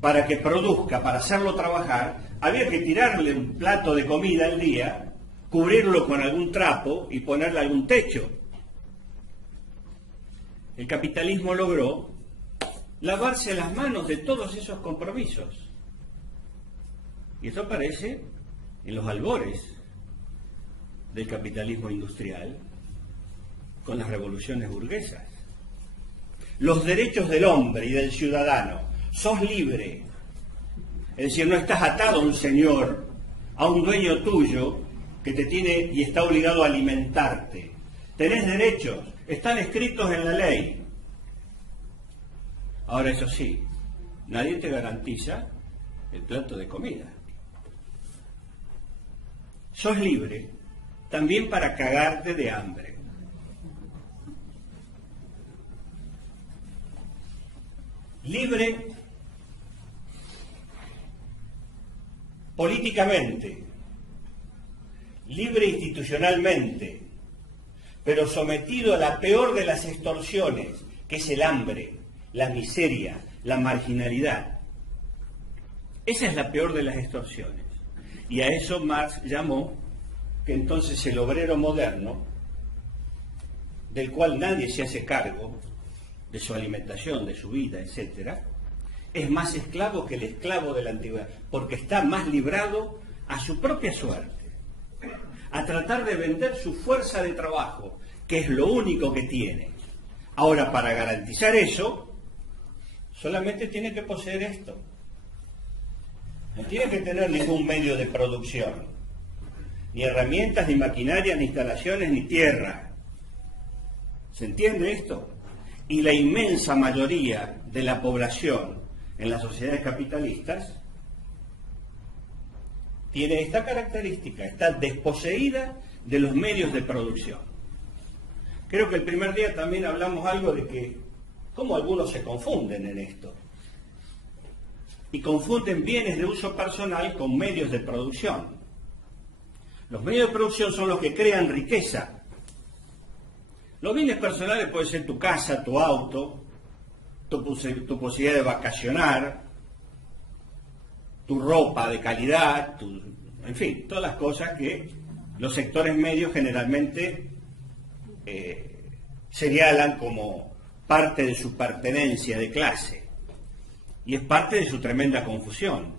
para que produzca, para hacerlo trabajar, había que tirarle un plato de comida al día, cubrirlo con algún trapo y ponerle algún techo. El capitalismo logró lavarse las manos de todos esos compromisos. Y esto aparece en los albores del capitalismo industrial, con las revoluciones burguesas. Los derechos del hombre y del ciudadano. Sos libre. Es decir, no estás atado a un señor, a un dueño tuyo que te tiene y está obligado a alimentarte. Tenés derechos, están escritos en la ley. Ahora, eso sí, nadie te garantiza el plato de comida. Sos libre también para cagarte de hambre. Libre políticamente, libre institucionalmente, pero sometido a la peor de las extorsiones, que es el hambre, la miseria, la marginalidad. Esa es la peor de las extorsiones. Y a eso Marx llamó que entonces el obrero moderno, del cual nadie se hace cargo de su alimentación, de su vida, etcétera, es más esclavo que el esclavo de la antigüedad, porque está más librado a su propia suerte, a tratar de vender su fuerza de trabajo, que es lo único que tiene. Ahora, para garantizar eso, solamente tiene que poseer esto. No tiene que tener ningún medio de producción, ni herramientas, ni maquinaria, ni instalaciones, ni tierra. ¿Se entiende esto? Y la inmensa mayoría de la población en las sociedades capitalistas tiene esta característica, está desposeída de los medios de producción. Creo que el primer día también hablamos algo de que cómo algunos se confunden en esto. Y confunden bienes de uso personal con medios de producción. Los medios de producción son los que crean riqueza. Los bienes personales pueden ser tu casa, tu auto, tu posibilidad de vacacionar, tu ropa de calidad, en fin, todas las cosas que los sectores medios generalmente señalan como parte de su pertenencia de clase. Y es parte de su tremenda confusión,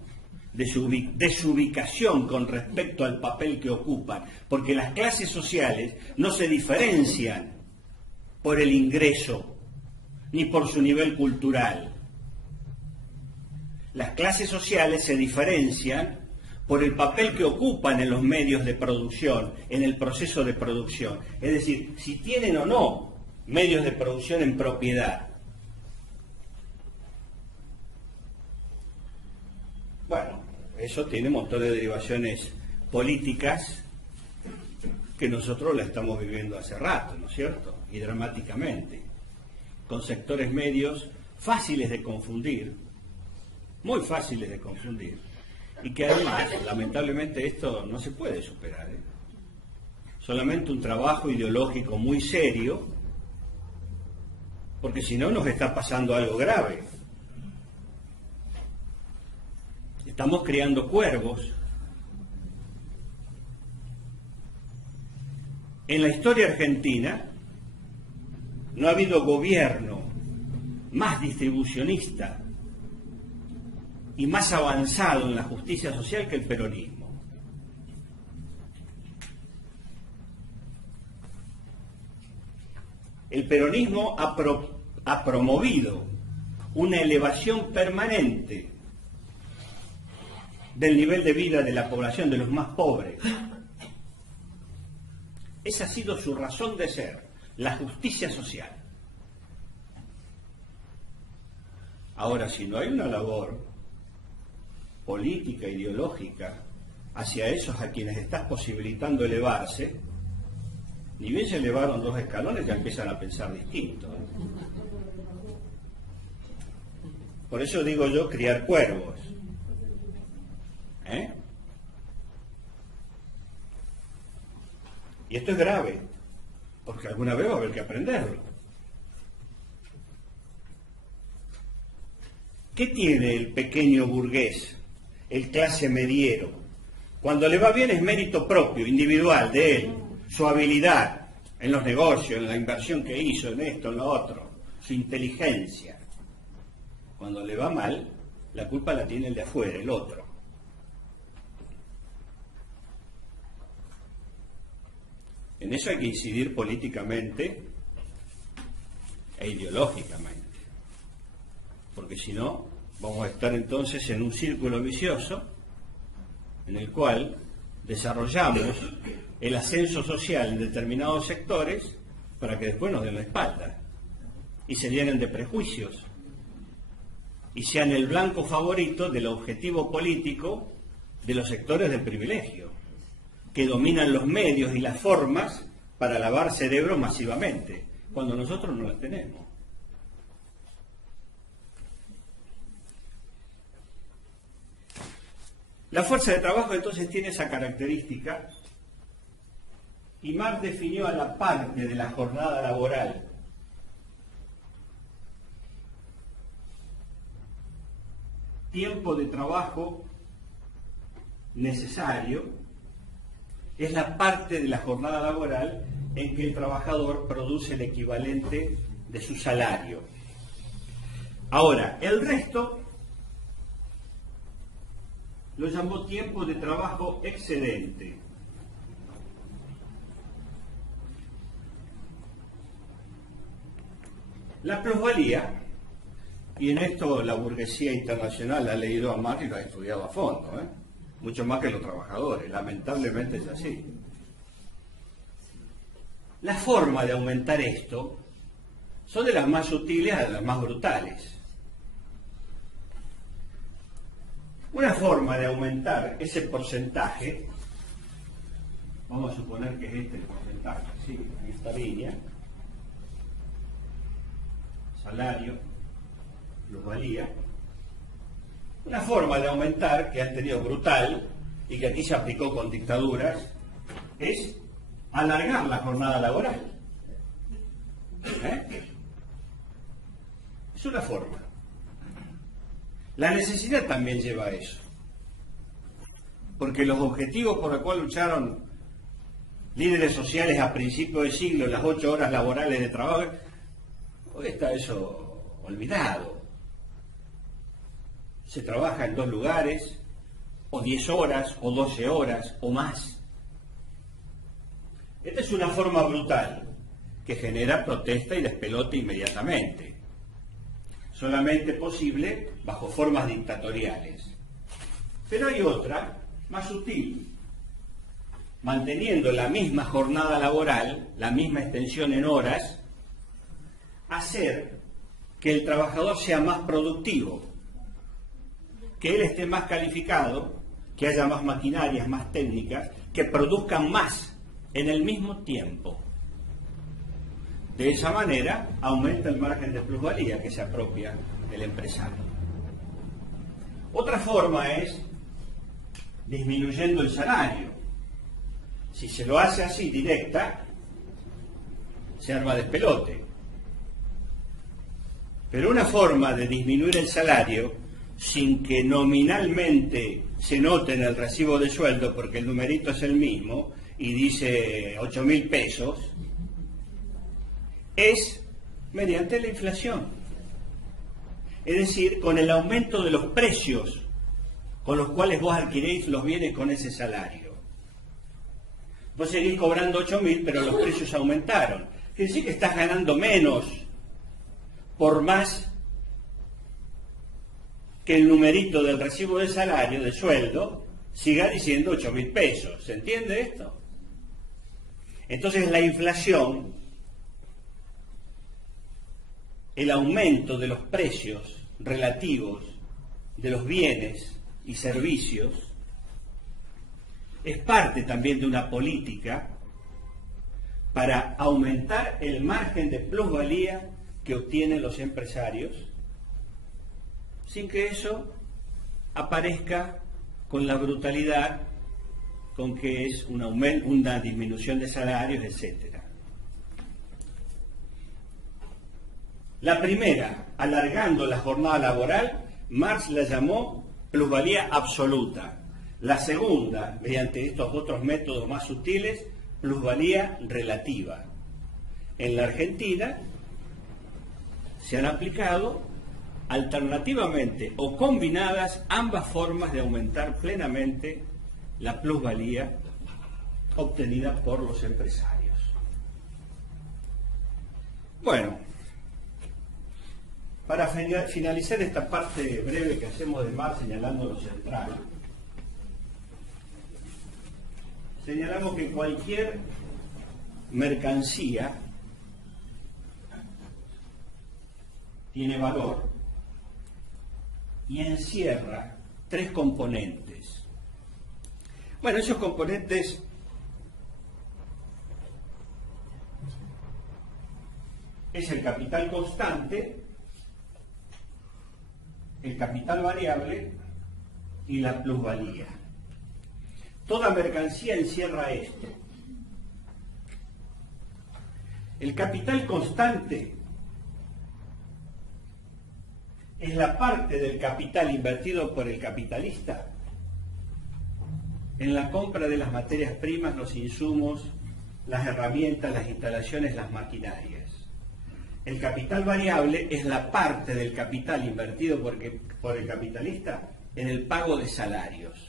de su desubicación con respecto al papel que ocupan, porque las clases sociales no se diferencian por el ingreso ni por su nivel cultural. Las clases sociales se diferencian por el papel que ocupan en los medios de producción, en el proceso de producción. Es decir, si tienen o no medios de producción en propiedad. Bueno, eso tiene un montón de derivaciones políticas que nosotros la estamos viviendo hace rato, ¿no es cierto? Y dramáticamente, con sectores medios fáciles de confundir, muy fáciles de confundir, y que además, lamentablemente, esto no se puede superar, ¿eh? Solamente un trabajo ideológico muy serio, porque si no nos está pasando algo grave. Estamos criando cuervos. En la historia argentina no ha habido gobierno más distribucionista y más avanzado en la justicia social que el peronismo. El peronismo ha promovido una elevación permanente del nivel de vida de la población, de los más pobres. Esa ha sido su razón de ser, la justicia social. Ahora, si no hay una labor política, ideológica, hacia esos a quienes estás posibilitando elevarse, ni bien se elevaron 2 escalones, ya empiezan a pensar distinto, ¿eh? Por eso digo yo, criar cuervos. Y esto es grave, porque alguna vez va a haber que aprenderlo. ¿Qué tiene el pequeño burgués, el clase mediero? Cuando le va bien es mérito propio, individual, de él, su habilidad en los negocios, en la inversión que hizo, en esto, en lo otro, su inteligencia. Cuando le va mal, la culpa la tiene el de afuera, el otro. En eso hay que incidir políticamente e ideológicamente, porque si no, vamos a estar entonces en un círculo vicioso en el cual desarrollamos el ascenso social en determinados sectores para que después nos den la espalda y se llenen de prejuicios y sean el blanco favorito del objetivo político de los sectores del privilegio, que dominan los medios y las formas para lavar cerebro masivamente, cuando nosotros no las tenemos. La fuerza de trabajo entonces tiene esa característica, y Marx definió a la parte de la jornada laboral tiempo de trabajo necesario, es la parte de la jornada laboral en que el trabajador produce el equivalente de su salario. Ahora, el resto lo llamó tiempo de trabajo excedente. La plusvalía, y en esto la burguesía internacional ha leído a Marx y lo ha estudiado a fondo, mucho más que los trabajadores, lamentablemente es así. La forma de aumentar esto son de las más sutiles a las más brutales. Una forma de aumentar ese porcentaje, vamos a suponer que es este el porcentaje, sí, en esta línea, salario, plusvalía. Una forma de aumentar que han tenido brutal y que aquí se aplicó con dictaduras es alargar la jornada laboral. Es una forma. La necesidad también lleva a eso, porque los objetivos por los cuales lucharon líderes sociales a principios de siglo, las 8 horas laborales de trabajo, hoy está eso olvidado. Se trabaja en 2 lugares, o 10 horas, o 12 horas, o más. Esta es una forma brutal que genera protesta y despelote inmediatamente. Solamente posible bajo formas dictatoriales. Pero hay otra, más sutil, manteniendo la misma jornada laboral, la misma extensión en horas, hacer que el trabajador sea más productivo, que él esté más calificado, que haya más maquinarias, más técnicas, que produzcan más en el mismo tiempo. De esa manera aumenta el margen de plusvalía que se apropia el empresario. Otra forma es disminuyendo el salario. Si se lo hace así directa, se arma despelote. Pero una forma de disminuir el salario sin que nominalmente se note en el recibo de sueldo, porque el numerito es el mismo y dice 8.000 pesos, es mediante la inflación. Es decir, con el aumento de los precios con los cuales vos adquiréis los bienes con ese salario. Vos seguís cobrando 8.000, pero los precios aumentaron. Quiere decir que estás ganando menos por más que el numerito del recibo de salario, de sueldo, siga diciendo 8.000 pesos. ¿Se entiende esto? Entonces la inflación, el aumento de los precios relativos de los bienes y servicios, es parte también de una política para aumentar el margen de plusvalía que obtienen los empresarios, sin que eso aparezca con la brutalidad con que es un aumento, una disminución de salarios, etcétera. La primera, alargando la jornada laboral, Marx la llamó plusvalía absoluta. La segunda, mediante estos otros métodos más sutiles, plusvalía relativa. En la Argentina se han aplicado Alternativamente o combinadas, ambas formas de aumentar plenamente la plusvalía obtenida por los empresarios. Bueno, para finalizar esta parte breve que hacemos de Marx señalando lo central, señalamos que cualquier mercancía tiene valor y encierra tres componentes. Bueno, esos componentes es el capital constante, el capital variable y la plusvalía. Toda mercancía encierra esto. El capital constante es la parte del capital invertido por el capitalista en la compra de las materias primas, los insumos, las herramientas, las instalaciones, las maquinarias. El capital variable es la parte del capital invertido por el capitalista en el pago de salarios.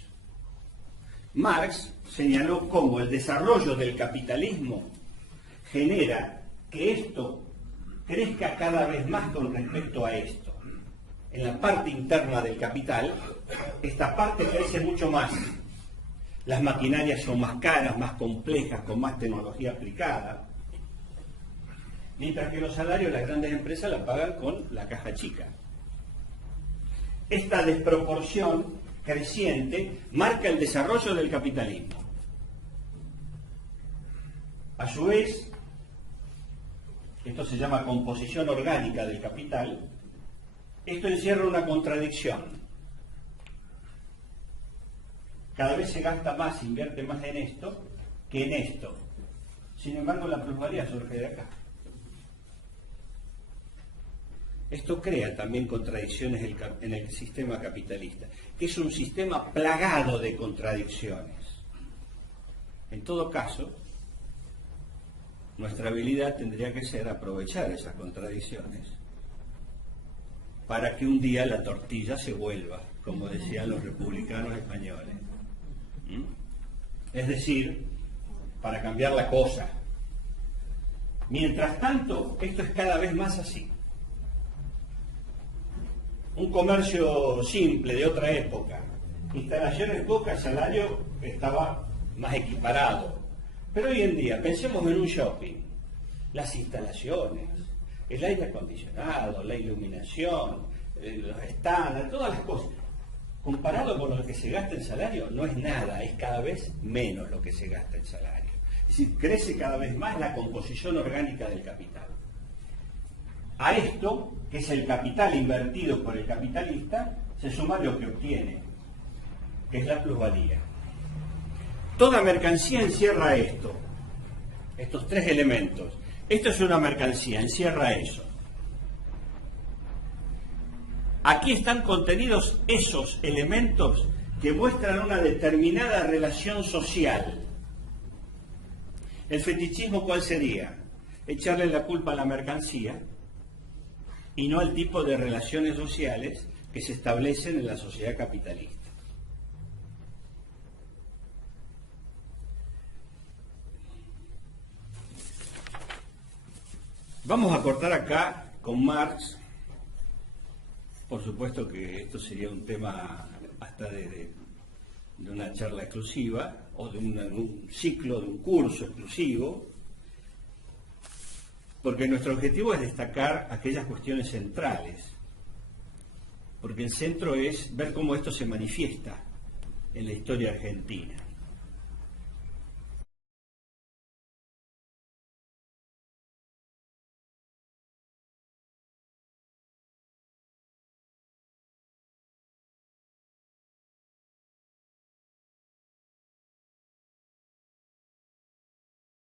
Marx señaló cómo el desarrollo del capitalismo genera que esto crezca cada vez más con respecto a esto. En la parte interna del capital, esta parte crece mucho más. Las maquinarias son más caras, más complejas, con más tecnología aplicada, mientras que los salarios las grandes empresas la pagan con la caja chica. Esta desproporción creciente marca el desarrollo del capitalismo. A su vez, esto se llama composición orgánica del capital, esto encierra una contradicción. Cada vez se gasta más, se invierte más en esto que en esto. Sin embargo, la plusvalía surge de acá. Esto crea también contradicciones en el sistema capitalista, que es un sistema plagado de contradicciones. En todo caso, nuestra habilidad tendría que ser aprovechar esas contradicciones para que un día la tortilla se vuelva, como decían los republicanos españoles. Es decir, para cambiar la cosa. Mientras tanto, esto es cada vez más así. Un comercio simple de otra época, instalaciones pocas, salario estaba más equiparado. Pero hoy en día, pensemos en un shopping, las instalaciones, el aire acondicionado, la iluminación, los estándares, todas las cosas. Comparado con lo que se gasta en salario, no es nada, es cada vez menos lo que se gasta en salario. Es decir, crece cada vez más la composición orgánica del capital. A esto, que es el capital invertido por el capitalista, se suma lo que obtiene, que es la plusvalía. Toda mercancía encierra esto, estos tres elementos. Esto es una mercancía, encierra eso. Aquí están contenidos esos elementos que muestran una determinada relación social. ¿El fetichismo cuál sería? Echarle la culpa a la mercancía y no al tipo de relaciones sociales que se establecen en la sociedad capitalista. Vamos a cortar acá con Marx. Por supuesto que esto sería un tema hasta de una charla exclusiva o de un ciclo, de un curso exclusivo, porque nuestro objetivo es destacar aquellas cuestiones centrales, porque el centro es ver cómo esto se manifiesta en la historia argentina.